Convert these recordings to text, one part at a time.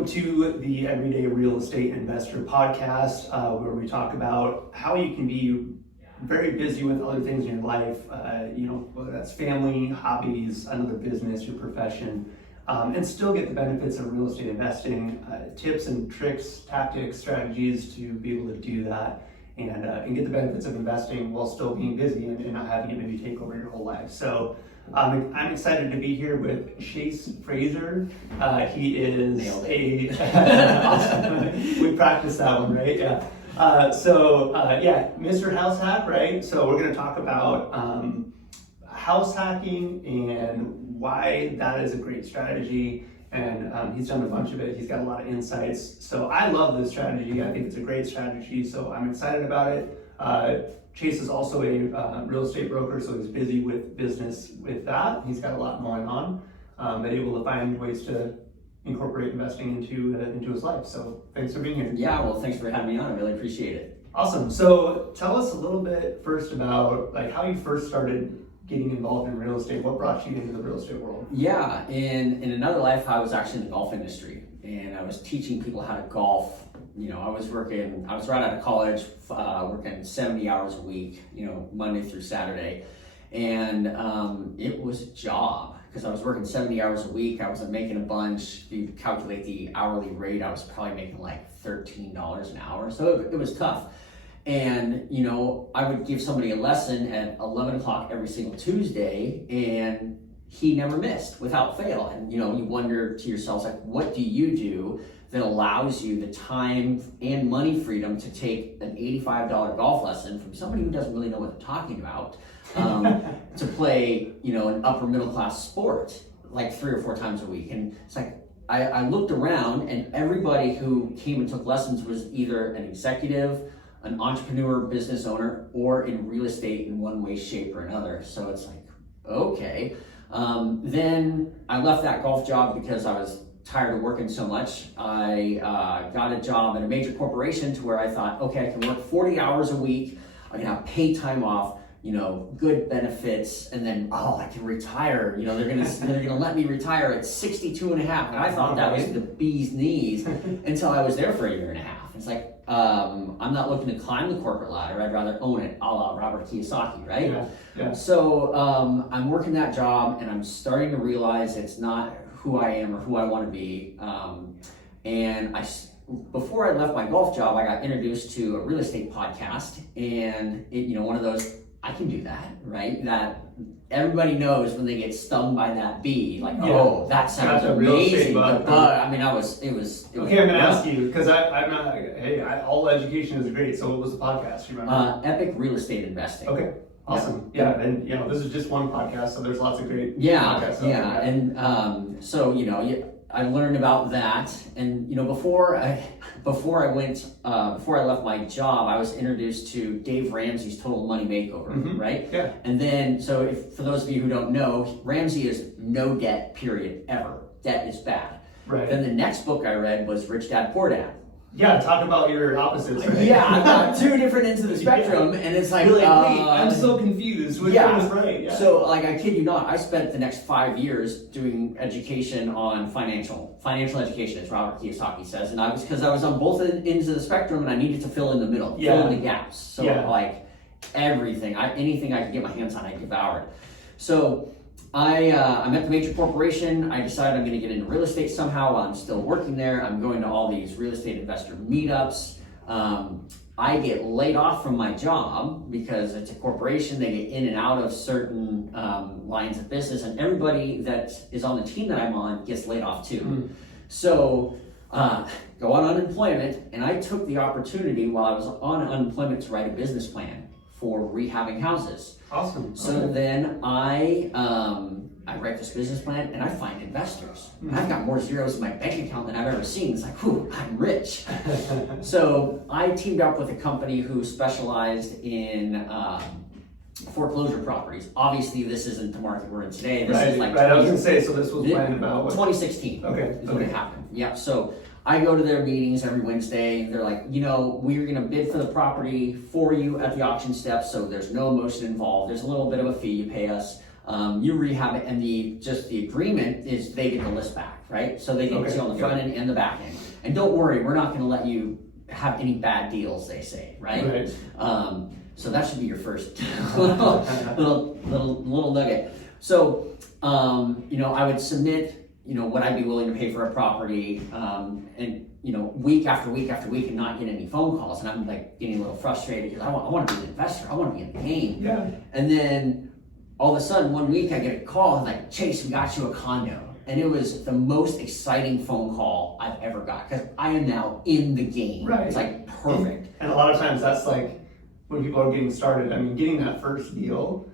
welcome to the Everyday Real Estate Investor Podcast, where we talk about how you can be very busy with other things in your life, whether that's family, hobbies, another business, your profession, and still get the benefits of real estate investing, tips and tricks, tactics, strategies to be able to do that and get the benefits of investing while still being busy and not having it maybe take over your whole life. So I'm excited to be here with Chase Fraser. He is awesome. We practiced that one, right? Yeah. Mr. House Hack, right? So we're going to talk about house hacking and why that is a great strategy. And he's done a bunch of it. He's got a lot of insights. So I love this strategy. I think it's a great strategy. So I'm excited about it. Chase is also a real estate broker, so he's busy with business with that. He's got a lot going on, but able to find ways to incorporate investing into his life. So thanks for being here. Yeah, well, thanks for having me on. I really appreciate it. Awesome. So tell us a little bit first about how you first started getting involved in real estate. What brought you into the real estate world? Yeah, in another life, I was actually in the golf industry, and I was teaching people how to golf. I was right out of college, working 70 hours a week, Monday through Saturday. And it was a job because I was working 70 hours a week. I wasn't making a bunch. If you calculate the hourly rate, I was probably making like $13 an hour. So it was tough. And, I would give somebody a lesson at 11 o'clock every single Tuesday, and he never missed without fail. And, you wonder to yourselves, what do you do that allows you the time and money freedom to take an $85 golf lesson from somebody who doesn't really know what they're talking about to play, an upper middle class sport like 3 or 4 times a week. And it's I looked around, and everybody who came and took lessons was either an executive, an entrepreneur, business owner, or in real estate in one way, shape, or another. So it's okay. Then I left that golf job because I was tired of working so much. I got a job at a major corporation to where I thought, okay, I can work 40 hours a week. I can have paid time off, good benefits, and then, I can retire. They're gonna let me retire at 62 and a half. And I thought that was the bee's knees until I was there for a year and a half. It's I'm not looking to climb the corporate ladder. I'd rather own it, a la Robert Kiyosaki, right? Yeah. So I'm working that job, and I'm starting to realize it's not who I am or who I want to be. Before I left my golf job, I got introduced to a real estate podcast, and one of those, I can do that, right? That everybody knows when they get stung by that bee, oh, that sounds amazing. But it was. Okay, I'm going to ask you, because I'm not, all education is great. So what was the podcast? You remember? Epic Real Estate Investing. Okay. Awesome. Yeah. And this is just one podcast, so there's lots of great podcasts. Yeah. And I learned about that, and before I left my job, I was introduced to Dave Ramsey's Total Money Makeover, right? Yeah. And then, for those of you who don't know, Ramsey is no debt, period, ever. Debt is bad. Right. Then the next book I read was Rich Dad Poor Dad. Yeah, talk about your opposites, right? Yeah, I've got 2 different ends of the spectrum, and it's You're wait, I'm so confused. Which one is right? Yeah. So, I kid you not, I spent the next 5 years doing education on financial education, as Robert Kiyosaki says, and because I was on both ends of the spectrum, and I needed to fill in the middle, fill in the gaps. So, everything, anything I could get my hands on, I devoured. So, I'm at the major corporation. I decided I'm going to get into real estate somehow while I'm still working there. I'm going to all these real estate investor meetups. I get laid off from my job because it's a corporation. They get in and out of certain lines of business, and everybody that is on the team that I'm on gets laid off too. So go on unemployment, and I took the opportunity while I was on unemployment to write a business plan for rehabbing houses. Awesome. So then I write this business plan, and I find investors. I've got more zeros in my bank account than I've ever seen. It's whew, I'm rich. So I teamed up with a company who specialized in foreclosure properties. Obviously, this isn't the market we're in today. This is right. I was going to say, so this was planned about what? 2016. Okay. Is when it happened. Yeah. So I go to their meetings every Wednesday. They're like, we're going to bid for the property for you at the auction steps, so there's no emotion involved. There's a little bit of a fee you pay us. You rehab it, and the agreement is they get the list back, right? So they get to see on the front end and the back end. And don't worry, we're not going to let you have any bad deals, they say, right? So that should be your first little nugget. So I would submit what I'd be willing to pay for a property, and week after week after week, and not get any phone calls, and I'm like getting a little frustrated because I want to be an investor, I want to be in the game. Yeah. And then all of a sudden one week I get a call and like, Chase, we got you a condo. And it was the most exciting phone call I've ever got because I am now in the game. Right. It's like perfect. And a lot of times that's like when people are getting started. I mean, getting that first deal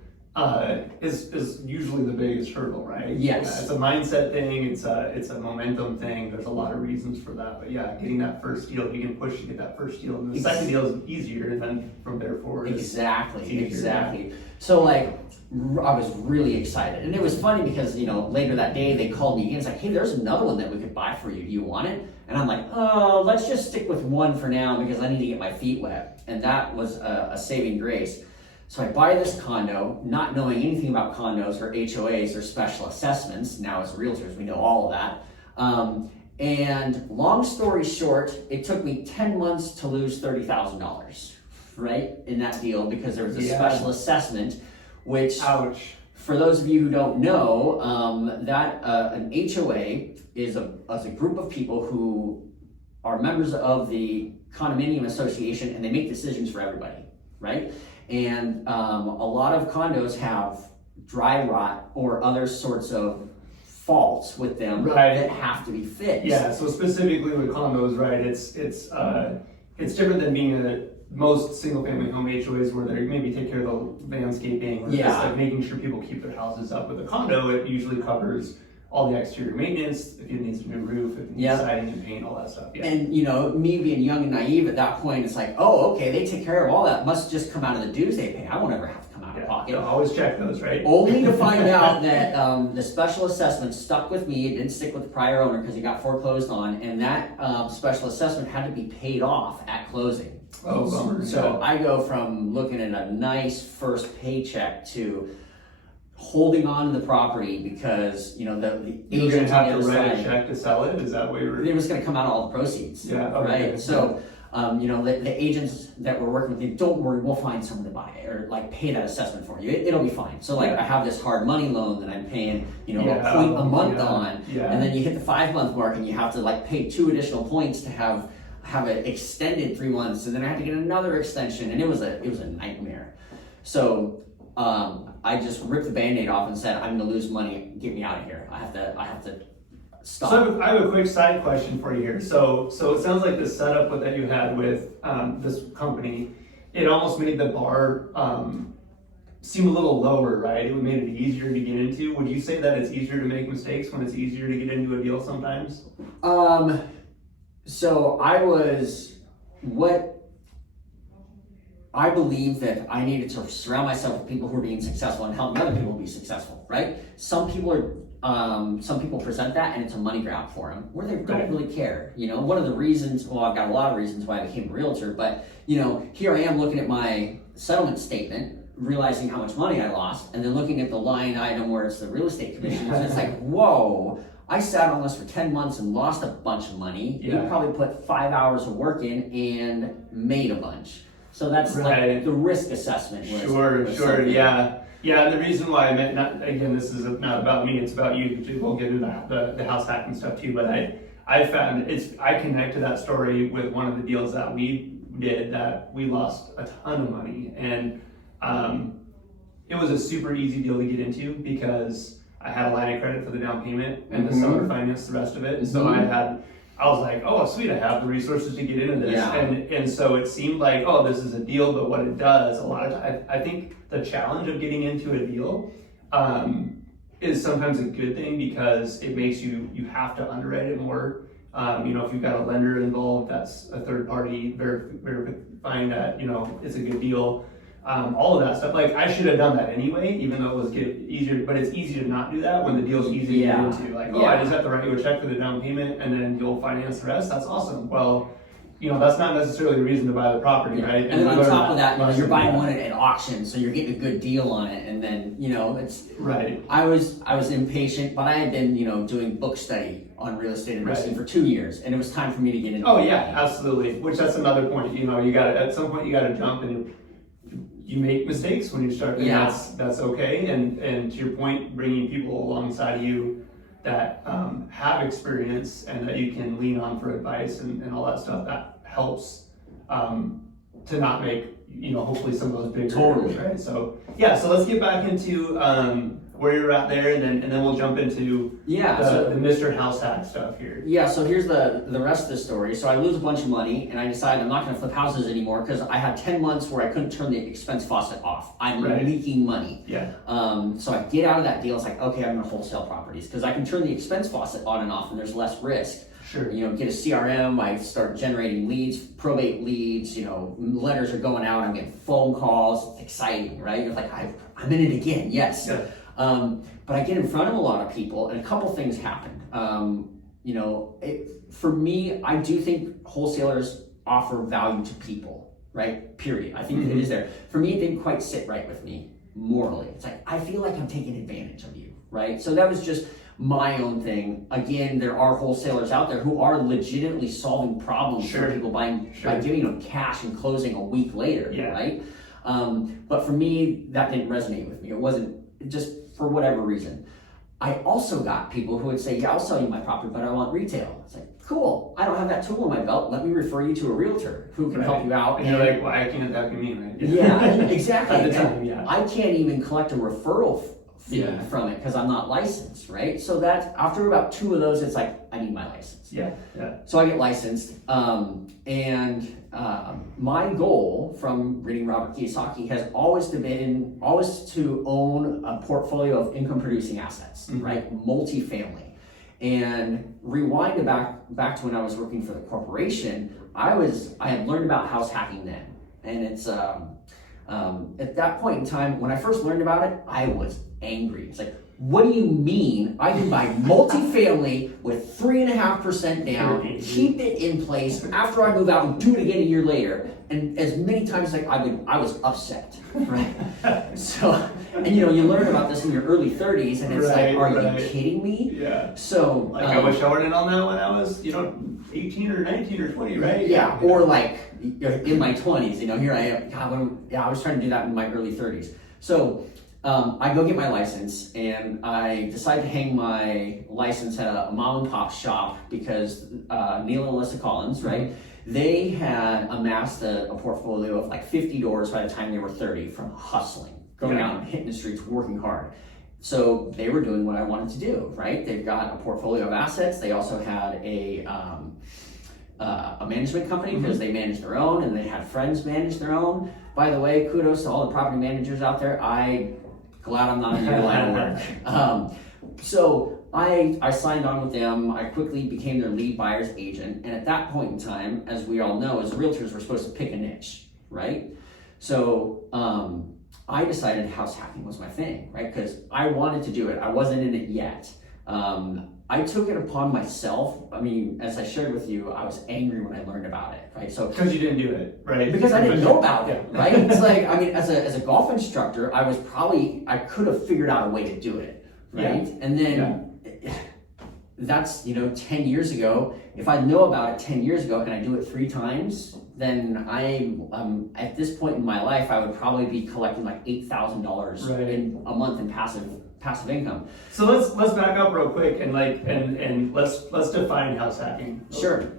is usually the biggest hurdle, right? Yes. It's a mindset thing. It's a momentum thing. There's a lot of reasons for that. But yeah, getting that first deal, you can push to get that first deal, and the second deal is easier, and then from there forward. Exactly. So like, I was really excited, and it was funny because later that day they called me again. It's like, hey, there's another one that we could buy for you. Do you want it? And I'm like, oh, let's just stick with one for now because I need to get my feet wet. And that was a saving grace. So I buy this condo, not knowing anything about condos or HOAs or special assessments. Now as realtors, we know all of that. And long story short, it took me 10 months to lose $30,000, right, in that deal because there was a special assessment, which, ouch. For those of you who don't know, that an HOA is a group of people who are members of the condominium association, and they make decisions for everybody, right? And a lot of condos have dry rot or other sorts of faults with them that have to be fixed. Yeah, so specifically with condos, right, it's different than being most single-family home HOAs where they maybe take care of the landscaping or just like making sure people keep their houses up. With a condo, it usually covers all the exterior maintenance, if it needs a new roof, if it needs siding and paint, all that stuff. Yeah. And me being young and naive at that point, it's like, oh, okay, they take care of all that. Must just come out of the dues they pay. I won't ever have to come out of pocket. So always check those, right? Only to find out that the special assessment stuck with me. It didn't stick with the prior owner because he got foreclosed on, and that special assessment had to be paid off at closing. Oh, bummer. So I go from looking at a nice first paycheck to holding on to the property because the You're going agent to have on to the other write a side, check to sell it? Is that what you're... it was going to come out of all the proceeds. Yeah, okay. Right? So, the agents that were working with me, don't worry, we'll find someone to buy it or like pay that assessment for you. It'll be fine. So like I have this hard money loan that I'm paying, a point a month on, and then you hit the 5-month mark and you have to like pay 2 additional points to have it extended 3 months, and then I had to get another extension, and it was a nightmare. So I just ripped the Band-Aid off and said, I'm gonna lose money, get me out of here. I have to stop. So I have a quick side question for you here. So it sounds like the setup that you had with this company, it almost made the bar seem a little lower, right? It made it easier to get into. Would you say that it's easier to make mistakes when it's easier to get into a deal sometimes? So I believe that I needed to surround myself with people who are being successful and helping other people be successful, right? Some people present that and it's a money grab for them where they don't really care. One of the reasons, I've got a lot of reasons why I became a realtor, but here I am looking at my settlement statement, realizing how much money I lost, and then looking at the line item where it's the real estate commission, and it's like, whoa, I sat on this for 10 months and lost a bunch of money. You probably put 5 hours of work in and made a bunch. So that's like the risk assessment. Sure, yeah. And the reason why I meant, this is not about me, it's about you, because we'll get into the house hacking stuff too, but I found I connect to that story with one of the deals that we did that we lost a ton of money, and it was a super easy deal to get into because I had a line of credit for the down payment and the seller financed the rest of it. And so I was like, oh, sweet, I have the resources to get into this. Yeah. And so it seemed like, oh, this is a deal, but what it does, a lot of times, I think the challenge of getting into a deal is sometimes a good thing because it makes you have to underwrite it more. If you've got a lender involved, that's a third party verifying that, it's a good deal. All of that stuff. Like I should have done that anyway, even though it was easier, but it's easy to not do that when the deal's easy to get into. Like, I just have to write you a check for the down payment and then you'll finance the rest. That's awesome. Well, that's not necessarily the reason to buy the property, right? And then on learn top of that, you're lesson, buying yeah. one at auction, so you're getting a good deal on it. And then, it's Right. I was impatient, but I had been, doing book study on real estate investing for 2 years, and it was time for me to get into Oh it. yeah, absolutely. Which that's another point. You gotta at some point you gotta jump, and you make mistakes when you start, and Yeah. that's okay. And to your point, bringing people alongside you that have experience and that you can lean on for advice and all that stuff, that helps to not make hopefully some of those big Totally. right. So yeah, so let's get back into where you're at there, and then we'll jump into the Mr. House Hack stuff here. Yeah, so here's the rest of the story. So I lose a bunch of money, and I decide I'm not going to flip houses anymore because I had 10 months where I couldn't turn the expense faucet off. I'm leaking money. Yeah. So I get out of that deal. It's like, okay, I'm going to wholesale properties because I can turn the expense faucet on and off, and there's less risk. Sure. Get a CRM. I start generating leads, probate leads. Letters are going out. I'm getting phone calls. It's exciting, right? You're like, I'm in it again. Yes. Yeah. But I get in front of a lot of people, and a couple things happened. For me, I do think wholesalers offer value to people, right? Period. I think that it is there. For me, it didn't quite sit right with me morally. It's like, I feel like I'm taking advantage of you, right? So that was just my own thing. Again, there are wholesalers out there who are legitimately solving problems for people by giving them cash and closing a week later, right? But for me, that didn't resonate with me. It wasn't just for whatever reason. I also got people who would say, yeah, I'll sell you my property, but I want retail. It's like, cool, I don't have that tool in my belt. Let me refer you to a realtor who can help you out. And you're like, why can't that be me, right? Yeah, exactly. At the time, yeah. I can't even collect a referral fee from it because I'm not licensed, right? So that after about 2 of those, it's like, I need my license. Yeah. So I get licensed, and my goal from reading Robert Kiyosaki has always been to own a portfolio of income producing assets, right? Multifamily. And rewind back to when I was working for the corporation, I had learned about house hacking then, and it's at that point in time when I first learned about it, I was angry. It's like, what do you mean I can buy multifamily with 3.5% down, keep it in place after I move out and do it again a year later? And as many times as I was upset, right? So, and you learn about this in your early 30s, and it's like, are you kidding me? Yeah. So, I wish I were in on that when I was, 18 or 19 or 20, right? Yeah, or like in my 20s, here I am. God, I was trying to do that in my early 30s. So, I go get my license, and I decide to hang my license at a mom and pop shop because Neil and Alyssa Collins, right? They had amassed a portfolio of like 50 doors by the time they were 30 from hustling, going out and hitting the streets, working hard. So they were doing what I wanted to do, right? They've got a portfolio of assets. They also had a management company because they managed their own, and they had friends manage their own. By the way, kudos to all the property managers out there. Glad I'm not in your line of work. So I signed on with them. I quickly became their lead buyer's agent. And at that point in time, as we all know, as realtors, we're supposed to pick a niche, right? So I decided house hacking was my thing, right? Because I wanted to do it. I wasn't in it yet. I took it upon myself. I mean, as I shared with you, I was angry when I learned about it, right? So because you didn't do it, right? Because I didn't know about it, right? It's like, I mean, as a golf instructor, I could have figured out a way to do it, right? And then that's 10 years ago. If I know about it 10 years ago and I do it 3 times, then at this point in my life, I would probably be collecting like $8,000 in a month in passive income. So let's back up real quick and let's define house hacking. Sure.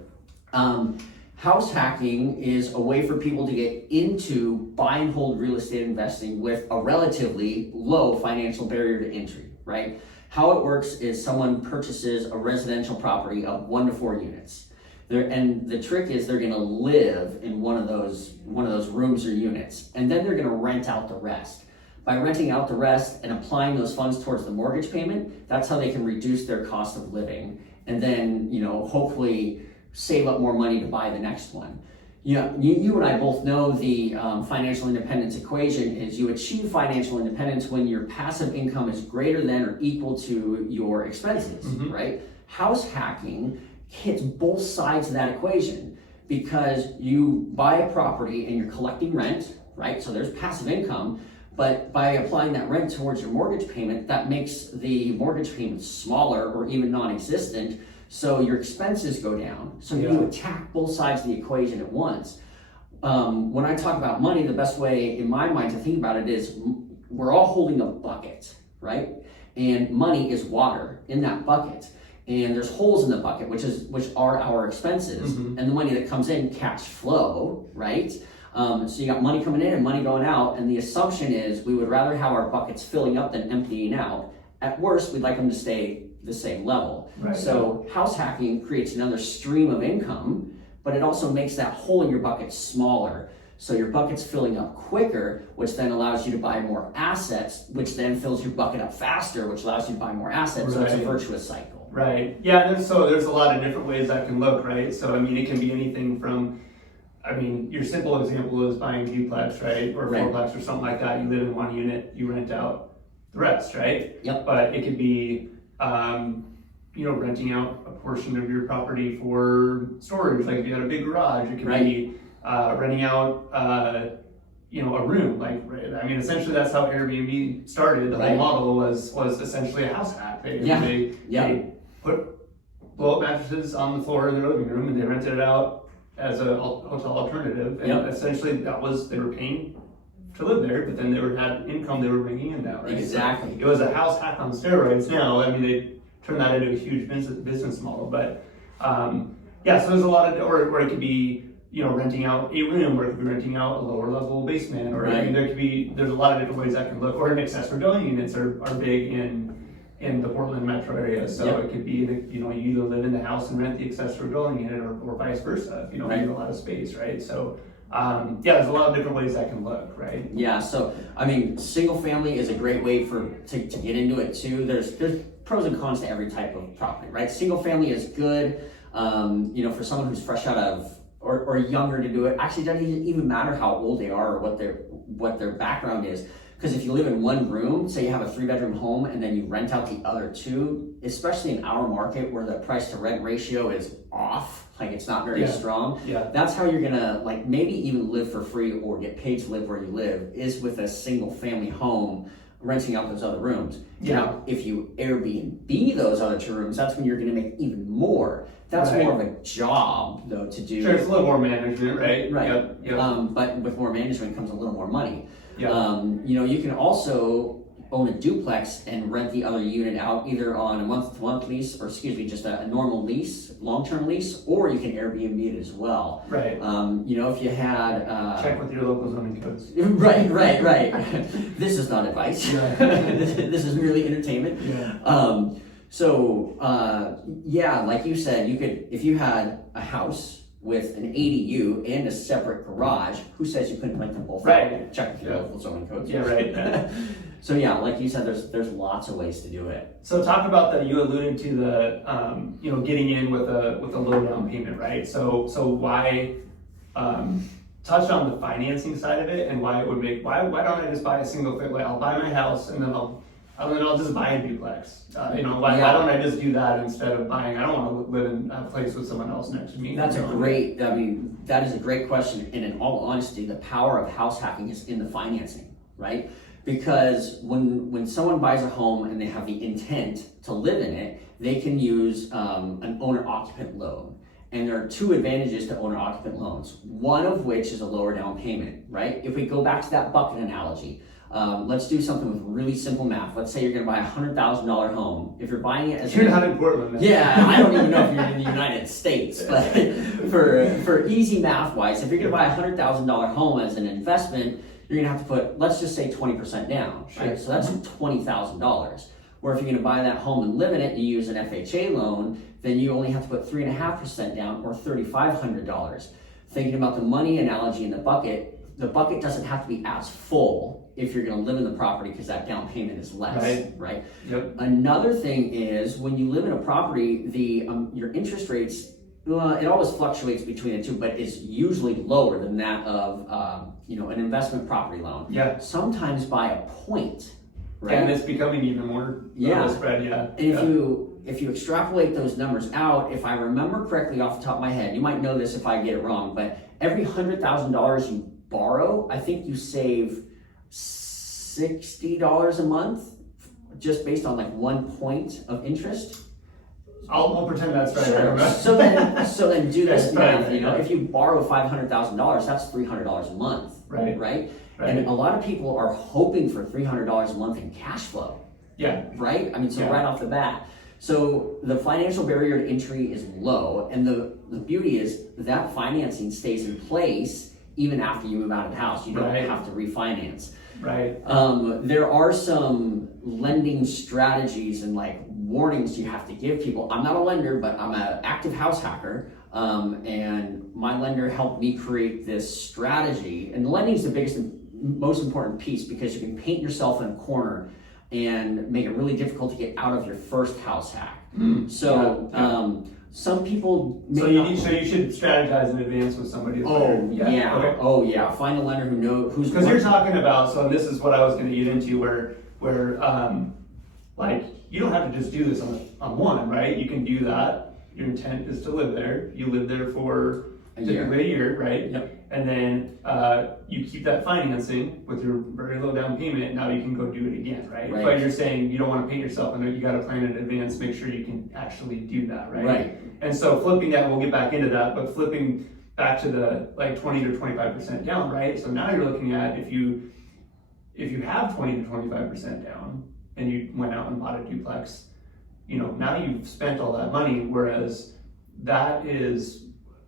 House hacking is a way for people to get into buy and hold real estate investing with a relatively low financial barrier to entry, right? How it works is someone purchases a residential property of 1 to 4 units. And the trick is they're going to live in one of those rooms or units, and then they're going to rent out the rest. By renting out the rest and applying those funds towards the mortgage payment, that's how they can reduce their cost of living, and then hopefully save up more money to buy the next one. You and I both know the financial independence equation is you achieve financial independence when your passive income is greater than or equal to your expenses, right? House hacking hits both sides of that equation. because you buy a property and you're collecting rent, right? So there's passive income, but by applying that rent towards your mortgage payment, that makes the mortgage payment smaller or even non-existent. So your expenses go down. So you attack both sides of the equation at once. When I talk about money, the best way in my mind to think about it is we're all holding a bucket, right? And money is water in that bucket. And there's holes in the bucket, which are our expenses. And the money that comes in, cash flow, right? So you got money coming in and money going out. And the assumption is we would rather have our buckets filling up than emptying out. At worst, we'd like them to stay the same level. Right. So house hacking creates another stream of income, but it also makes that hole in your bucket smaller. So your bucket's filling up quicker, which then allows you to buy more assets, which then fills your bucket up faster, which allows you to buy more assets. So it's a virtuous cycle. Right. Yeah. There's a lot of different ways that can look, right? So I mean, it can be anything from, I mean, your simple example is buying a duplex, right, or a fourplex or something like that. You live in one unit, you rent out the rest, right? Yep. But it could be, renting out a portion of your property for storage. Like if you had a big garage, it could be renting out, a room. Like, I mean, essentially that's how Airbnb started. The whole model was essentially a house hack. They put blow-up mattresses on the floor in their living room and they rented it out as a hotel alternative. And essentially they were paying to live there, but then they had income they were bringing in now, right? Exactly. So it was a house hack on steroids now. I mean, they turned that into a huge business model. But so there's a lot of, or it could be, renting out a room, or it could be renting out a lower level basement, or I mean, there's a lot of different ways that can look. Or an accessory dwelling units are big in the Portland metro area. So it could be that, you either live in the house and rent the accessory dwelling unit, or vice versa, if you need a lot of space, right? So there's a lot of different ways that can look, right? Yeah, so I mean, single family is a great way to get into it too. There's pros and cons to every type of property, right? Single family is good, for someone who's fresh out of or younger to do it. Actually, it doesn't even matter how old they are or what their background is. Because if you live in one room, say you have a 3-bedroom home and then you rent out the other 2, especially in our market where the price to rent ratio is off, like it's not very strong. Yeah. That's how you're gonna maybe even live for free or get paid to live where you live, is with a single family home renting out those other rooms. Yeah. Now, if you Airbnb those other 2 rooms, that's when you're gonna make even more. That's more of a job though to do. Sure, it's a little more management, right? Right. Yep. But with more management comes a little more money. Yeah. You can also own a duplex and rent the other unit out either on a month-to-month lease, or just a normal lease, long-term lease, or you can Airbnb it as well. Right. If you had check with your local zoning codes. Right. This is not advice. Yeah. This is merely entertainment. Yeah. Like you said, you could, if you had a house with an ADU and a separate garage, who says you couldn't rent them both out? Check with your local zoning codes. Yeah, right. So like you said, there's lots of ways to do it. So talk about that. You alluded to the getting in with a low down payment, right? So why touch on the financing side of it and why it would make why don't I just buy a single family? I'll buy my house and then I'll just buy a duplex. Why don't I just do that instead of buying? I don't want to live in a place with someone else next to me. That is a great question. And in all honesty, the power of house hacking is in the financing, right? Because when someone buys a home and they have the intent to live in it, they can use an owner-occupant loan. And there are 2 advantages to owner-occupant loans, one of which is a lower down payment, right? If we go back to that bucket analogy, let's do something with really simple math. Let's say you're going to buy a $100,000 home. If you're buying it as you're not in Portland. Yeah, I don't even know if you're in the United States, but for easy math wise, if you're going to buy a $100,000 home as an investment, you're going to have to put, let's just say 20% down, right? So that's $20,000. Where if you're going to buy that home and live in it and you use an FHA loan, then you only have to put 3.5% down, or $3,500. Thinking about the money analogy in the bucket doesn't have to be as full if you're going to live in the property, because that down payment is less, right? Yep. Another thing is when you live in a property, your interest rates, it always fluctuates between the 2, but it's usually lower than that of an investment property loan. Yeah. Sometimes by a point, right? And it's becoming even more spread. Yeah. And if you extrapolate those numbers out, if I remember correctly off the top of my head, you might know this if I get it wrong, but every $100,000 you borrow, I think you save $60 a month just based on like 1 point of interest. I'll pretend that's right. Sure. So then do this That's math. right, You know, yeah. if you borrow $500,000, that's $300 a month, Right. right? Right. And a lot of people are hoping for $300 a month in cash flow, Yeah. right? I mean, so Yeah. right off the bat. So the financial barrier to entry is low, and the beauty is that financing stays in place even after you move out of the house. You don't Right. have to refinance. Right. There are some lending strategies and like warnings you have to give people. I'm not a lender, but I'm an active house hacker. And my lender helped me create this strategy. And lending is the biggest and most important piece because you can paint yourself in a corner and make it really difficult to get out of your first house hack. So some people may So you should strategize in advance with somebody. Okay. Oh yeah. Find a lender who's Because you're talking about, so this is what I was going to get into, where like you don't have to just do this on one, right? You can do that. Your intent is to live there. You live there for typically a year, right? Yep. And then you keep that financing with your very low down payment. Now you can go do it again, right? Right. But you're saying you don't want to paint yourself, and you got to plan in advance. Make sure you can actually do that, right? Right. And so flipping that, we'll get back into that, but flipping back to the like 20 to 25% down, right? So now you're looking at if you have 20 to 25% down and you went out and bought a duplex, you know, now you've spent all that money, whereas that is,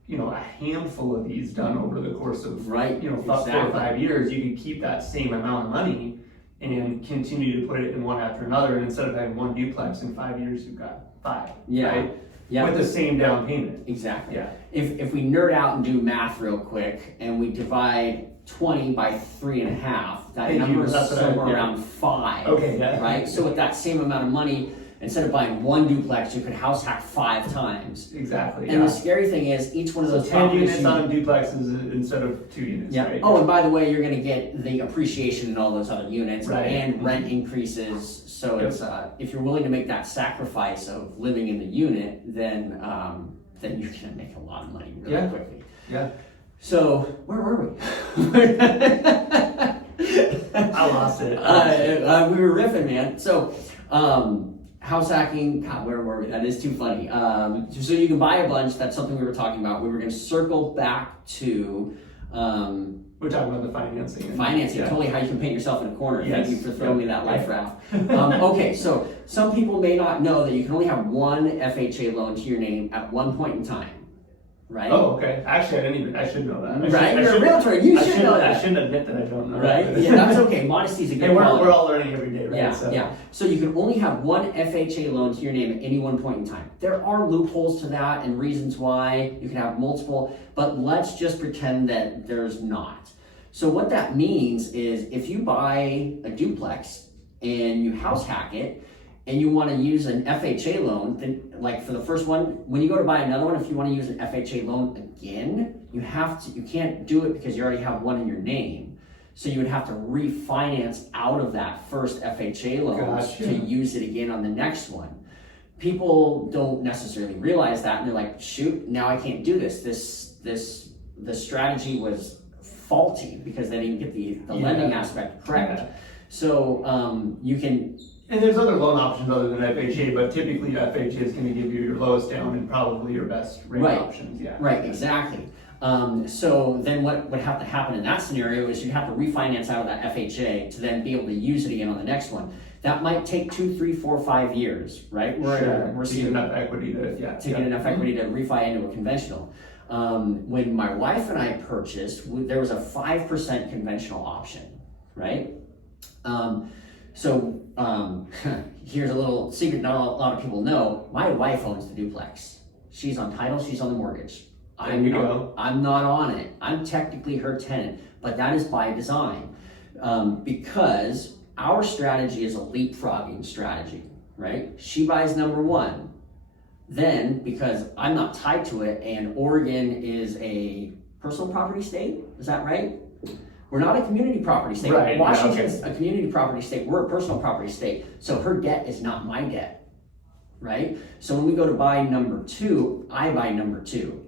you know, a handful of these done over the course of, Right, you know, 4 exactly. or 5 years. You can keep that same amount of money and continue to put it in one after another. And instead of having one duplex in 5 years, you've got 5, Yeah. right? Yeah. With the same down payment. Exactly. Yeah. If we nerd out and do math real quick and we divide 20 by 3.5, that Thank you. number is That's what somewhere yeah. around 5. Okay, yeah. Right? So with that same amount of money, instead of buying one duplex, you could house hack 5 times. Exactly. And the scary thing is each one of those 10 properties units on duplexes instead of 2 units, yeah. right? Oh, and by the way, you're going to get the appreciation in all those other units Right. and rent increases. So Yep. it's if you're willing to make that sacrifice of living in the unit, then you're going to make a lot of money really Yeah. quickly. Yeah. So where were we? I lost it. We were riffing, man. So house hacking. God, where were we? That is too funny. So you can buy a bunch. That's something we were talking about. We were going to circle back to. We're talking about the financing. Financing, Yeah. totally how you can paint yourself in a corner. Yes. Thank you for throwing me that Yeah. life raft. Okay, so some people may not know that you can only have one FHA loan to your name at one point in time, right? Oh, okay. Actually, I should know that. Right? You're a realtor. You should know that. I shouldn't admit that I don't know. Right? that. Yeah, that's okay. Modesty is a good Hey, quality. we're all learning every day, right? Yeah, So- yeah. So you can only have one FHA loan to your name at any one point in time. There are loopholes to that and reasons why you can have multiple, but let's just pretend that there's not. So what that means is if you buy a duplex and you house hack it and you want to use an FHA loan, then like for the first one, when you go to buy another one, if you want to use an FHA loan again, you can't do it because you already have one in your name. So you would have to refinance out of that first FHA loan Gotcha. to use it again on the next one. People don't necessarily realize that, and they're like, shoot, now I can't do this. The strategy was faulty because they didn't get the lending aspect correct. Yeah. So you can. And there's other loan options other than FHA, but typically FHA is going to give you your lowest down and probably your best rate Right. options. Yeah. Right, exactly. So then what would have to happen in that scenario is you'd have to refinance out of that FHA to then be able to use it again on the next one. That might take 2, 3, 4, 5 years, right? We're To seeing get enough equity to get enough equity to refi into a conventional. When my wife and I purchased, there was a 5% conventional option, right? Here's a little secret not a lot of people know. My wife owns the duplex. She's on title, she's on the mortgage. I'm not on it. I'm technically her tenant, but that is by design. Because our strategy is a leapfrogging strategy, right? She buys number one. Then, because I'm not tied to it, and Oregon is a personal property state, is that right? We're not a community property state. Right, yeah, Washington's a community property state. We're a personal property state. So her debt is not my debt. right? So when we go to buy number two, I buy number two.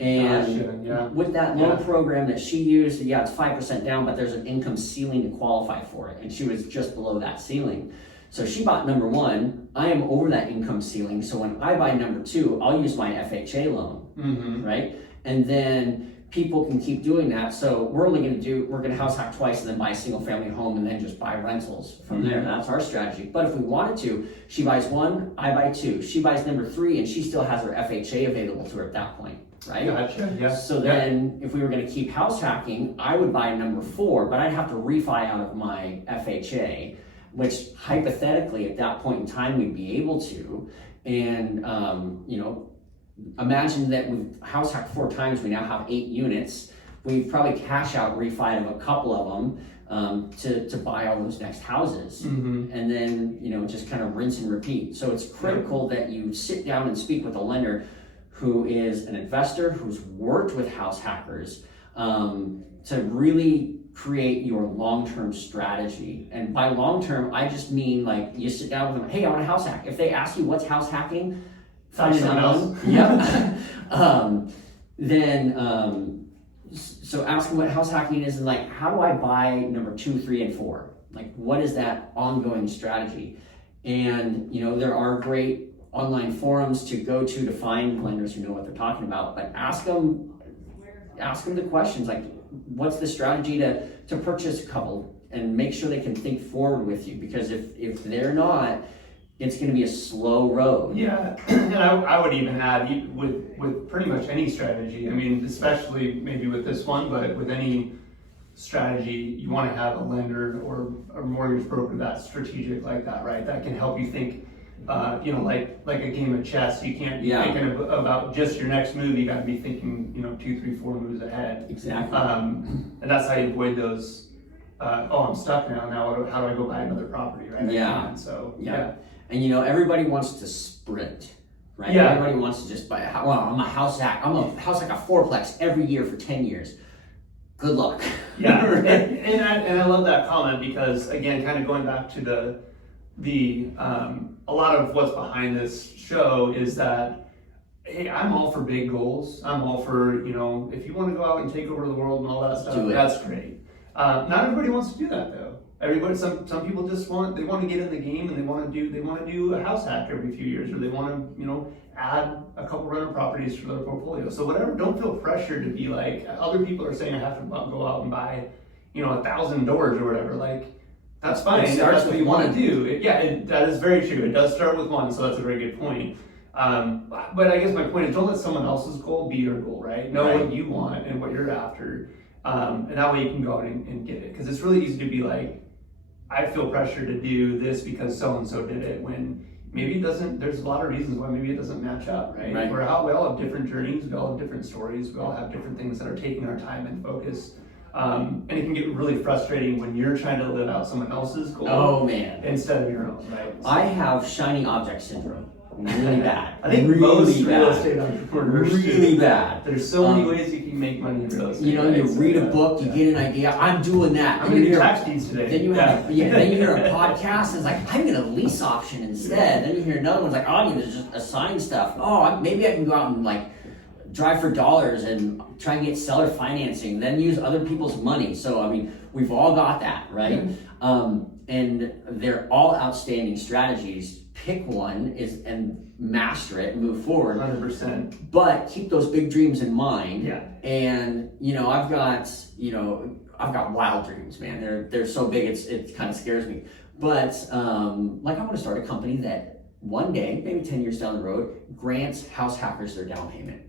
And Gotcha, yeah. with that loan program that she used, yeah, it's 5% down, but there's an income ceiling to qualify for it. And she was just below that ceiling. So she bought number one. I am over that income ceiling. So when I buy number two, I'll use my FHA loan, right? And then people can keep doing that. So we're going to house hack twice and then buy a single family home and then just buy rentals from there. That's our strategy. But if we wanted to, she buys one, I buy two. She buys number three and she still has her FHA available to her at that point, right? Gotcha, yeah. So then if we were going to keep house hacking, I would buy number four, but I'd have to refi out of my FHA, which hypothetically at that point in time we'd be able to. And, imagine that we've house hacked 4 times, we now have 8 units. We've probably cash out refi of a couple of them to buy all those next houses. And then, just kind of rinse and repeat. So it's critical that you sit down and speak with a lender who is an investor, who's worked with house hackers, to really create your long-term strategy. And by long-term, I just mean like you sit down with them, hey, I want a house hack. If they ask you what's house hacking, find an unknown. Yep. So ask them what house hacking is and like, how do I buy number 2, 3, and 4? Like, what is that ongoing strategy? And, there are great online forums to go to find lenders who know what they're talking about, but ask them the questions like, what's the strategy to purchase a couple, and make sure they can think forward with you, because if they're not, it's going to be a slow road. Yeah, and I would even add with pretty much any strategy. I mean, especially maybe with this one, but with any strategy, you want to have a lender or a mortgage broker that's strategic like that, right? That can help you think, like a game of chess. You can't be thinking about just your next move. You got to be thinking, 2, 3, 4 moves ahead. Exactly. And that's how you avoid those. I'm stuck now. How do I go buy another property, right? Yeah. And so And everybody wants to sprint, right? Yeah. Everybody wants to just buy a house. Well, I'm a house hack. I'm a house hack, a fourplex every year for 10 years. Good luck. Yeah, and I love that comment, because again, kind of going back to the a lot of what's behind this show is that, hey, I'm all for big goals. I'm all for, if you want to go out and take over the world and all that stuff, that's great. Not everybody wants to do that though. Some people just want to get in the game, and they want to do a house hack every few years, or they want to add a couple rental properties to their portfolio. So whatever, don't feel pressure to be like other people are saying I have to go out and buy 1,000 doors or whatever. Like, that's fine. If that's what you want to do. That is very true. It does start with one, so that's a very good point. But I guess my point is, don't let someone else's goal be your goal, right? Know what you want and what you're after, and that way you can go out and get it. Because it's really easy to be like, I feel pressure to do this because so-and-so did it, when maybe it doesn't. There's a lot of reasons why maybe it doesn't match up, right? We all have different journeys, we all have different stories, we all have different things that are taking our time and focus. And it can get really frustrating when you're trying to live out someone else's goal. Oh man! Instead of your own, right? I have shiny object syndrome. Really bad. I think most real estate entrepreneurs really bad. There's so many ways you can make money in real estate. You read a book, you get an idea. I'm doing that. I'm gonna do tax deeds today. Then you have then you hear a podcast. It's like, I'm gonna lease auction instead. Then you hear another one's like, I'm gonna just assign stuff. Maybe I can go out and like drive for dollars and try and get seller financing. Then use other people's money. So I mean, we've all got that, right? And they're all outstanding strategies. Pick one and master it and move forward. 100%. But keep those big dreams in mind. Yeah. And I've got wild dreams, man. They're so big it kind of scares me. But I want to start a company that one day, maybe 10 years down the road, grants house hackers their down payment.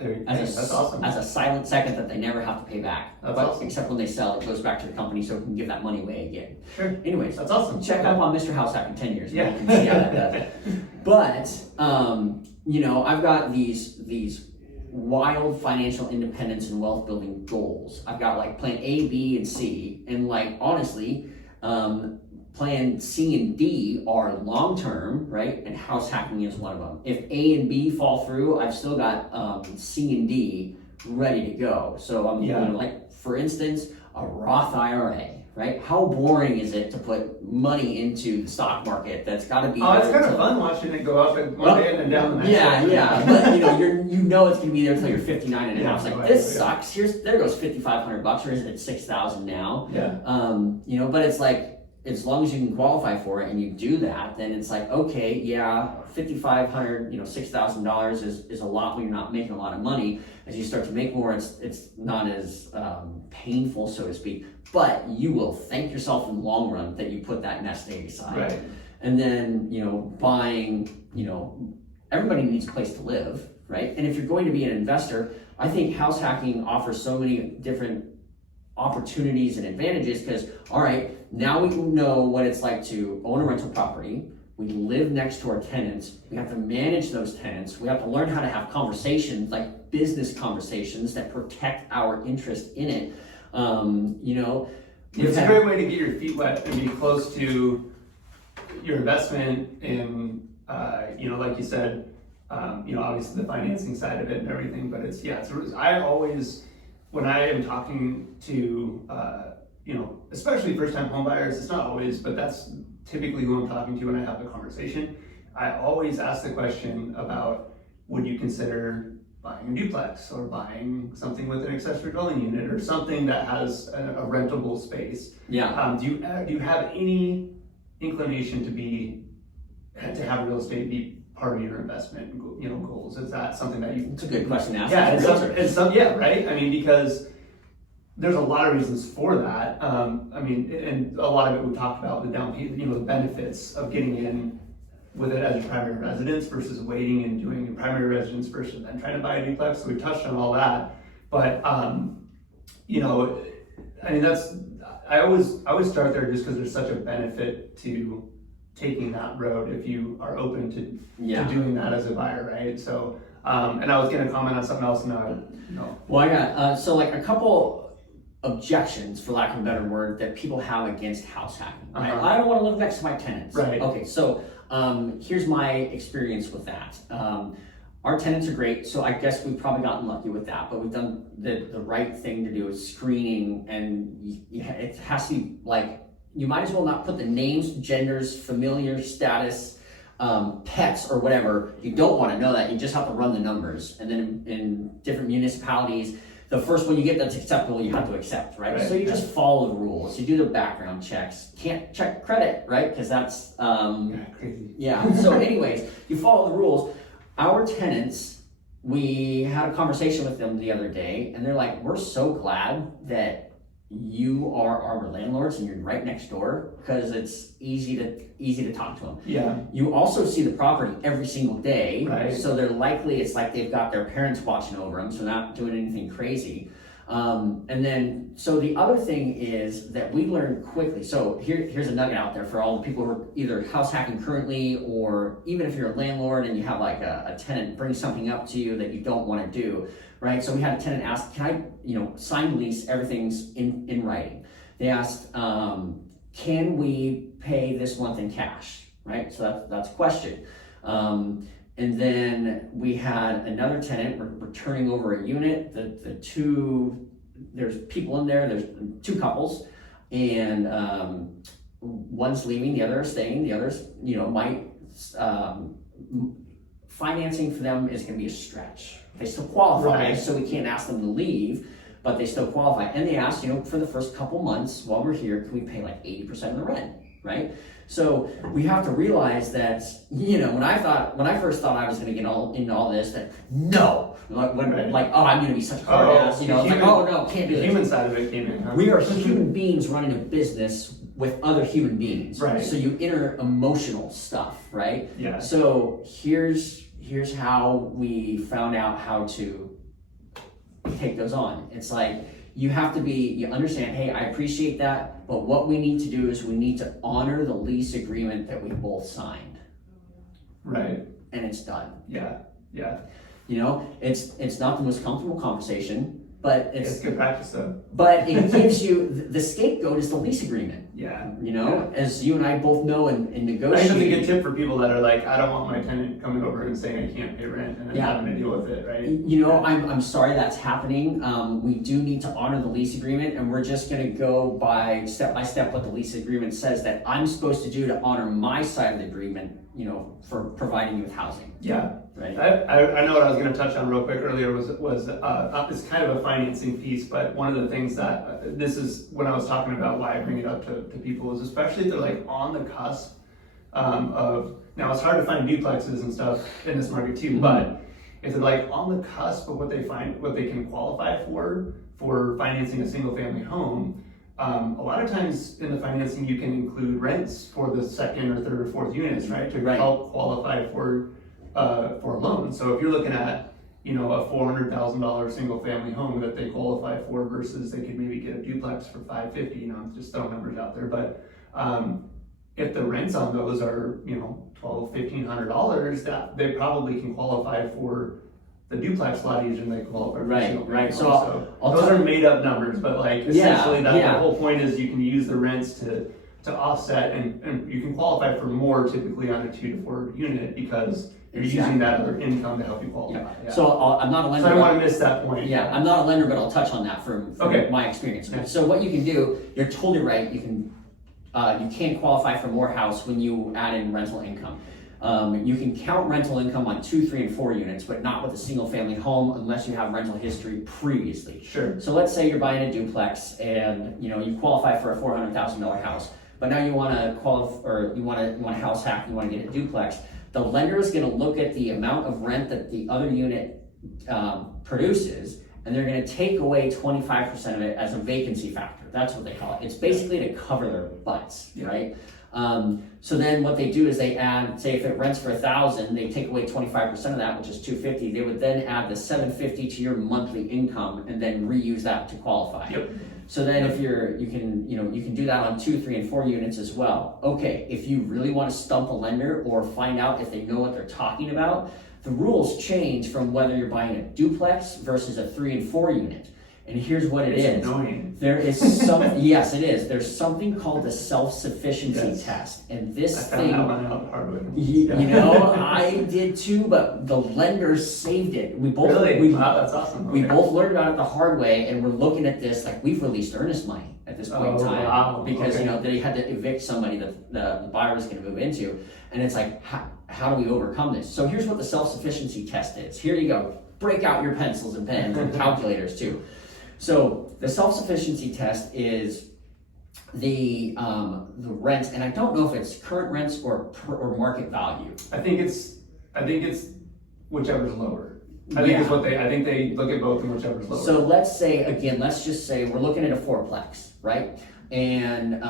That's awesome. As a silent second that they never have to pay back. That's awesome. Except when they sell, it goes back to the company so it can give that money away again. Sure. Anyways, that's awesome. Check up on Mr. House Hack in 10 years. Yeah. You can see how that does. But, I've got these wild financial independence and wealth building goals. I've got like plan A, B, and C. And honestly, plan C and D are long-term, right? And house hacking is one of them. If A and B fall through, I've still got C and D ready to go. So I'm doing, for instance, a Roth IRA, right? How boring is it to put money into the stock market that's got to be Oh, it's there kind of till- fun watching it go up one day and then down the next. Yeah, day. yeah, but you know it's gonna be there until you're 59 and a half. It's Yeah, like right, this yeah. sucks. There goes $5,500, or is it 6,000 now? Yeah. But it's like as long as you can qualify for it and you do that, then it's like okay, yeah, $5,500, $6,000 is a lot when you're not making a lot of money. As you start to make more, it's not as painful, so to speak. But you will thank yourself in the long run that you put that nest egg aside. Right. And then, buying, everybody needs a place to live, right? And if you're going to be an investor, I think house hacking offers so many different opportunities and advantages because, all right, now we know what it's like to own a rental property. We live next to our tenants. We have to manage those tenants. We have to learn how to have conversations, like business conversations that protect our interest in it. It's a great way to get your feet wet and be close to your investment in, like you said, obviously the financing side of it and everything. But I always, when I am talking to, especially first-time home buyers, it's not always, but that's typically who I'm talking to when I have the conversation. I always ask the question about, would you consider buying a duplex or buying something with an accessory dwelling unit or something that has a rentable space? Yeah. Do you have any inclination to have real estate be part of your investment goals? Is that something that you? It's a good question to ask. Yeah, right. I mean, because there's a lot of reasons for that. And a lot of it we've talked about the the benefits of getting in with it as your primary residence versus waiting and doing your primary residence first and then trying to buy a duplex. So we touched on all that, but I always start there just because there's such a benefit to taking that road if you are open to doing that as a buyer, right? So, and I was going to comment on something else now. Well, I got a couple objections, for lack of a better word, that people have against house hacking. Right? Uh-huh. I don't want to live next to my tenants. Right. Okay, so here's my experience with that. Our tenants are great, so I guess we've probably gotten lucky with that, but we've done the right thing to do is screening, and it has to be like, you might as well not put the names, genders, familiar status, pets, or whatever. You don't want to know that. You just have to run the numbers. And then in different municipalities, the first one you get that's acceptable, you have to accept, right? So you just follow the rules. You do the background checks. Can't check credit, right? Because that's crazy. Yeah. So anyways, you follow the rules. Our tenants, we had a conversation with them the other day, and they're like, we're so glad that you are our landlords and you're right next door because it's easy to talk to them. Yeah. You also see the property every single day, Right. So it's like they've got their parents watching over them, so not doing anything crazy. And then, so the other thing is that we learned quickly. So here's a nugget out there for all the people who are either house hacking currently, or even if you're a landlord and you have like a tenant bring something up to you that you don't want to do, right? So we had a tenant ask, can I, sign the lease, everything's in writing. They asked, can we pay this month in cash, right? So that's a question. And then we had another tenant, we're turning over a unit. There's people in there, there's two couples, and one's leaving, the other is staying. The others, financing for them is going to be a stretch. They still qualify, Right. so we can't ask them to leave, but they still qualify. And they asked, for the first couple months while we're here, can we pay like 80% of the rent, right? So we have to realize that, when I first thought I was going to get into all this, that no, I'm going to be such a hard ass, it's like, oh no, can't do The this. human side of it came in. Huh? We are human beings running a business with other human beings. Right. So you enter emotional stuff, right? Yeah. So here's how we found out how to take those on. It's like, you understand, hey, I appreciate that, but what we need to do is we need to honor the lease agreement that we both signed. Right. And it's done. Yeah. Yeah. It's not the most comfortable conversation, but It's good practice though. but it gives you, the scapegoat is the lease agreement. Yeah. You know, as you and I both know in I think negotiating. that's a good tip for people that are like, I don't want my tenant coming over and saying I can't pay rent and then Yeah. having to deal with it, right? You know, I'm sorry that's happening. We do need to honor the lease agreement, and we're just going to go by step what the lease agreement says that I'm supposed to do to honor my side of the agreement, you know, for providing you with housing, Yeah. right? I know what I was going to touch on real quick earlier was it's kind of a financing piece, but one of the things that this is when I was talking about why I bring it up to people is especially if they're like on the cusp of, now it's hard to find duplexes and stuff in this market too, but if they're like on the cusp of what they can qualify for financing a single family home, a lot of times in the financing you can include rents for the second or third or fourth units, right? To help qualify for a loan. So if you're looking at, you know, a $400,000 single family home that they qualify for versus they could maybe get a duplex for $550, you know, I'm just throwing numbers out there. But if the rents on those are, you know, $1,200-$1,500, that they probably can qualify for the duplex a lot easier than they qualify for single family Right. home. So I'll those are made up numbers, but like essentially the whole point is you can use the rents to offset and you can qualify for more typically on a 2 to 4 unit because you're using that other income to help you qualify. Yeah. So I'm not a lender. So I don't want to miss that point. Yeah, I'm not a lender, but I'll touch on that from my experience. Okay. So what you can do, you're totally right. You can qualify for more house when you add in rental income. You can count rental income on 2, 3, and 4 units, but not with a single family home unless you have rental history previously. Sure. So let's say you're buying a duplex and you know you qualify for a $400,000 house, but now you want to qualify or you want to house hack, you want to get a duplex. The lender is going to look at the amount of rent that the other unit produces, and they're going to take away 25% of it as a vacancy factor. That's what they call it. It's basically to cover their butts, right? So then what they do is they add, say if it rents for $1,000, they take away 25% of that, which is $250. They would then add the $750 to your monthly income and then reuse that to qualify. Yep. So then if you can do that on 2, 3, and 4 units as well. Okay, if you really want to stump a lender or find out if they know what they're talking about, the rules change from whether you're buying a duplex versus a 3 and 4 unit. And here's what it is. Annoying. There is some, yes, it is. There's something called the self-sufficiency test. And this thing, that one out the hard way. you know, I did too, but the lenders saved it. We both, Wow, that's awesome. we both learned about it the hard way, and we're looking at this like we've released earnest money at this point in time. Wow. Because you know they had to evict somebody that the buyer was going to move into, and it's like how do we overcome this? So here's what the self-sufficiency test is. Here you go. Break out your pencils and pens and calculators too. So the self-sufficiency test is the rent, and I don't know if it's current rents or market value. I think it's whichever's lower. I think they look at both and whichever's lower. So let's just say we're looking at a fourplex, right? And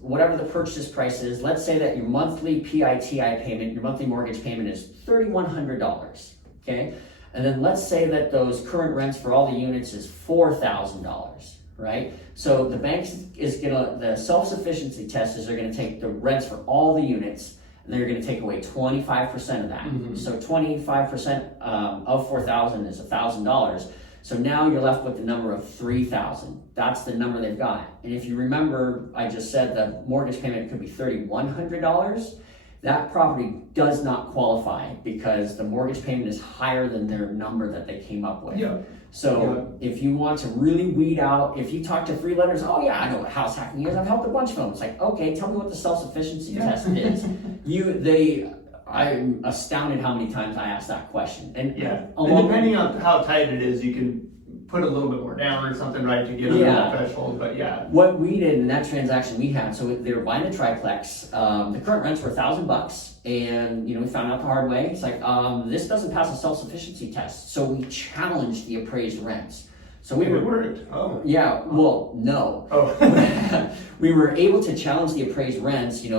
whatever the purchase price is, let's say that your monthly PITI payment, your monthly mortgage payment is $3,100, okay? And then let's say that those current rents for all the units is $4,000, right? So the the self-sufficiency test is they're gonna take the rents for all the units and they're gonna take away 25% of that. Mm-hmm. So 25% of 4,000 is $1,000. So now you're left with the number of 3,000. That's the number they've got. And if you remember, I just said the mortgage payment could be $3,100. That property does not qualify because the mortgage payment is higher than their number that they came up with. Yeah. So if you want to really weed out, if you talk to free lenders, oh yeah, I know what house hacking is. I've helped a bunch of them. It's like, okay, tell me what the self-sufficiency test is. I'm astounded how many times I asked that question. And and depending on how tight it is, you can put a little bit more down or something, right, to get over that threshold. But what we did in that transaction we had, so they were buying a triplex. The current rents were $1,000, and we found out the hard way. It's like this doesn't pass a self-sufficiency test, so we challenged the appraised rents. So it worked. Oh. Yeah. Well, no. Oh. We were able to challenge the appraised rents. You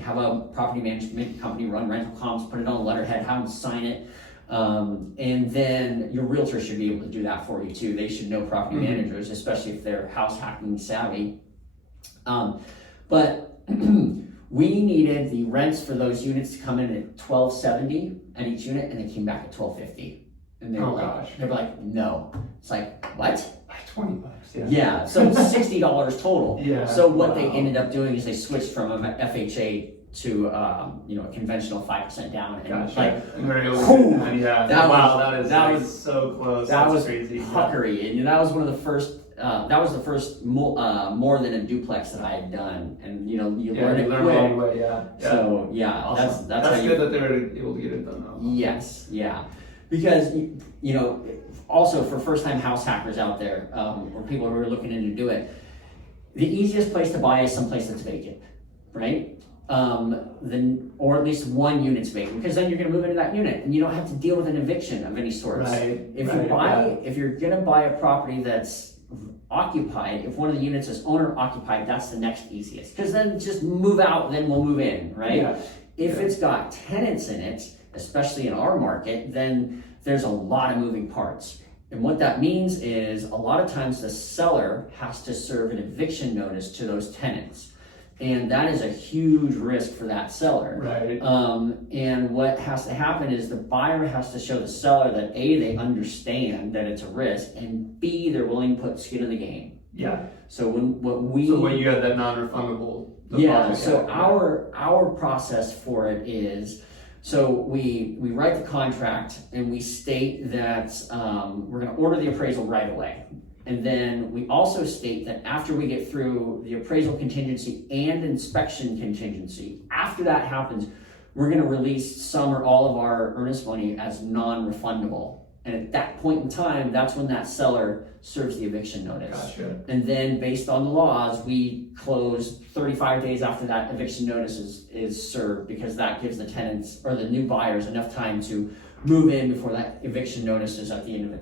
have a property management company run rental comps, put it on a letterhead, have them sign it. And then your realtor should be able to do that for you too. They should know property managers, especially if they're house hacking savvy. But we needed the rents for those units to come in at $1,270 at each unit, and they came back at $1,250. And they Oh, were gosh. like, they were like, no. It's like, what? $20, yeah. Yeah, so $60 total. Yeah, So what they wow. ended up doing is they switched from a FHA to a conventional 5% down, and Gotcha. like And they're able to whew, get that, yeah. that Wow, was- that that is so close. that That's was crazy. puckery, and that was one of the first. That was the first more than a duplex that I had done, and you Yeah, learn you it learn quick. along the way, yeah. So yeah, Awesome. that's how good you. that they're able to get it done though. Yes, yeah, because also for first-time house hackers out there, or people who are looking into do it, the easiest place to buy is someplace that's vacant, right? Or at least one unit's vacant, because then you're going to move into that unit and you don't have to deal with an eviction of any sort. Right. If you're going to buy a property that's occupied, if one of the units is owner occupied, that's the next easiest, because then just move out, then we'll move in, right? Yeah. If it's got tenants in it, especially in our market, then there's a lot of moving parts. And what that means is a lot of times the seller has to serve an eviction notice to those tenants. And that is a huge risk for that seller. Right. And what has to happen is the buyer has to show the seller that A, they understand that it's a risk, and B, they're willing to put skin in the game. Yeah. So when you had that non-refundable deposit. yeah, so our process for it is, so we write the contract and we state that we're going to order the appraisal right away. And then we also state that after we get through the appraisal contingency and inspection contingency, after that happens, we're going to release some or all of our earnest money as non-refundable. And at that point in time, that's when that seller serves the eviction notice. Gotcha. And then based on the laws, we close 35 days after that eviction notice is served, because that gives the tenants or the new buyers enough time to move in before that eviction notice is at the end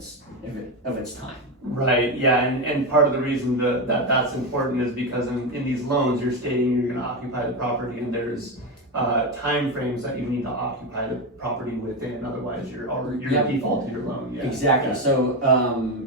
of its time. Right, yeah, and part of the reason that that's important is because in these loans, you're stating you're going to occupy the property, and there's time frames that you need to occupy the property within, otherwise you're Yep. default to your loan. Yeah. Exactly. Yeah. So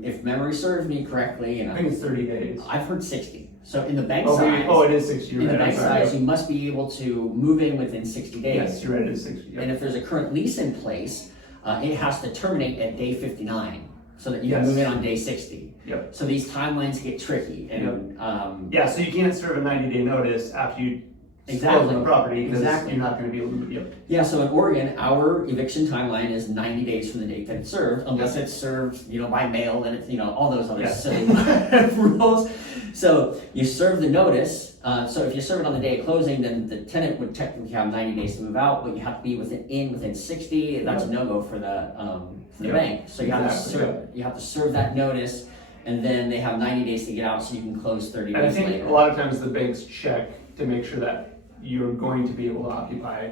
if memory serves me correctly, I think it's 30 days. I've heard 60. So in the bank Oh, size, it is 60. You're in the right. bank I'm sorry. size, you must be able to move in within 60 days. Yes, you're right. It is 60. Yep. And if there's a current lease in place, it has to terminate at day 59, so that you can Yes. move in on day 60. Yep. So these timelines get tricky, and Yeah, so you can't serve a 90-day notice after you Exactly. close on the property, because Exactly. you're not going to be able to move. Yep. yeah. So in Oregon, our eviction timeline is 90 days from the date that it's served, unless it's served, by mail, and it's all those other Yeah. silly rules. So you serve the notice. So if you serve it on the day of closing, then the tenant would technically have 90 days to move out, but you have to be within 60. That's a no-go for the Yeah. bank. So you have Exactly. to serve that notice, and then they have 90 days to get out, so you can close 30 And I days think later. a lot of times the banks check to make sure that you're going to be able to occupy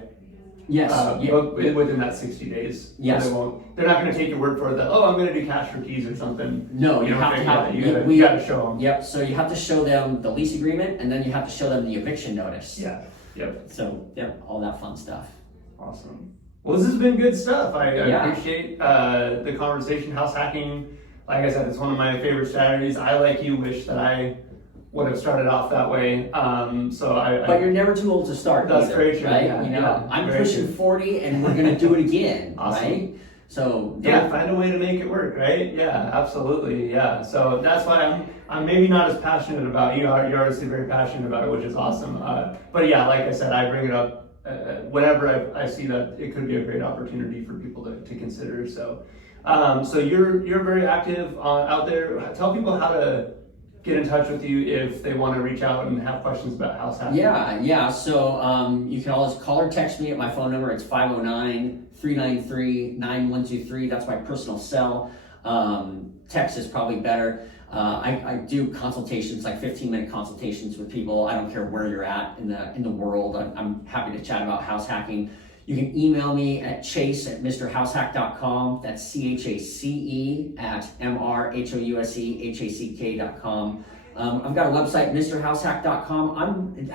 Yes. within that 60 days. Yes. They're not going to take your word for it that, oh, I'm going to do cash for keys or something. No, you don't have to figure have. that. You got to show them. Yep. So you have to show them the lease agreement, and then you have to show them the eviction notice. Yeah. Yep. So all that fun stuff. Awesome. Well, this has been good stuff. I Yeah. appreciate the conversation. House hacking, like I said, it's one of my favorite strategies. I, like you, wish that I would have started off that way. But you're never too old to start. That's either, very true, right? yeah, I'm very pushing true. 40, and we're gonna do it again, Awesome. right? So Yeah, find a way to make it work, right? Yeah, absolutely. Yeah. So that's why I'm maybe not as passionate about you. You're obviously very passionate about it, which is awesome. But yeah, like I said, I bring it up whenever I see that it could be a great opportunity for people to consider. So, so you're very active out there. Tell people how to get in touch with you if they want to reach out and have questions about house hacking. Yeah. So you can always call or text me at my phone number. It's 509-393-9123. That's my personal cell. Text is probably better. I do consultations, like 15-minute consultations with people. I don't care where you're at in the world. I'm happy to chat about house hacking. You can email me at chase@mrhousehack.com. That's CHACE@MRHOUSEHACK.com. I've got a website, mrhousehack.com. I'm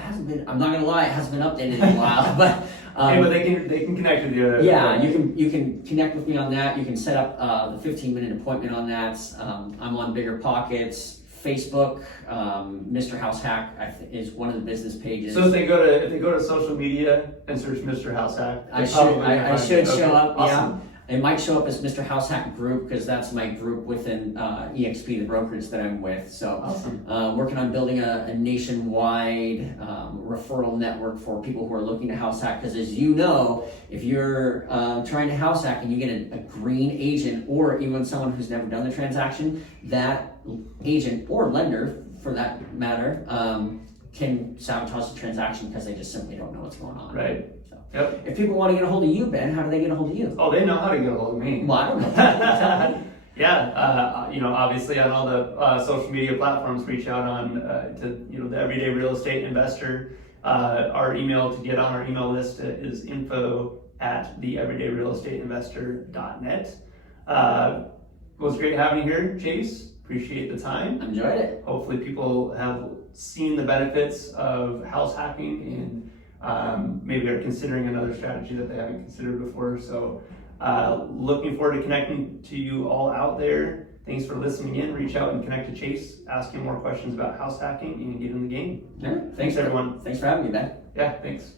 not gonna lie, it hasn't been updated in a while, but But they can connect with you. yeah, you can connect with me on that. You can set up the 15-minute appointment on that. I'm on Bigger Pockets, Facebook. Mr. House Hack is one of the business pages. So if they go to social media and search Mr. House Hack, I should show up. Awesome. Yeah. It might show up as Mr. House Hack Group because that's my group within EXP, the brokerage that I'm with. So Awesome. working on building a nationwide referral network for people who are looking to house hack. Because as you know, if you're trying to house hack and you get a green agent or even someone who's never done the transaction, that agent or lender for that matter can sabotage the transaction because they just simply don't know what's going on. Right. So, Yep. if people want to get a hold of you, Ben, how do they get a hold of you? Oh, they know how to get a hold of me. Well, I don't know. Yeah, obviously on all the social media platforms, reach out on to the Everyday Real Estate Investor. Our email to get on our email list is info@theeverydayrealestateinvestor.net. It was great having you here, Chase. Appreciate the time. Enjoyed it. Hopefully, people have seen the benefits of house hacking and maybe are considering another strategy that they haven't considered before. So. Looking forward to connecting to you all out there. Thanks for listening in. Reach out and connect to Chase. Ask him more questions about house hacking and get in the game. Yeah. Thanks, everyone. Thanks for having me, Ben. Yeah, thanks.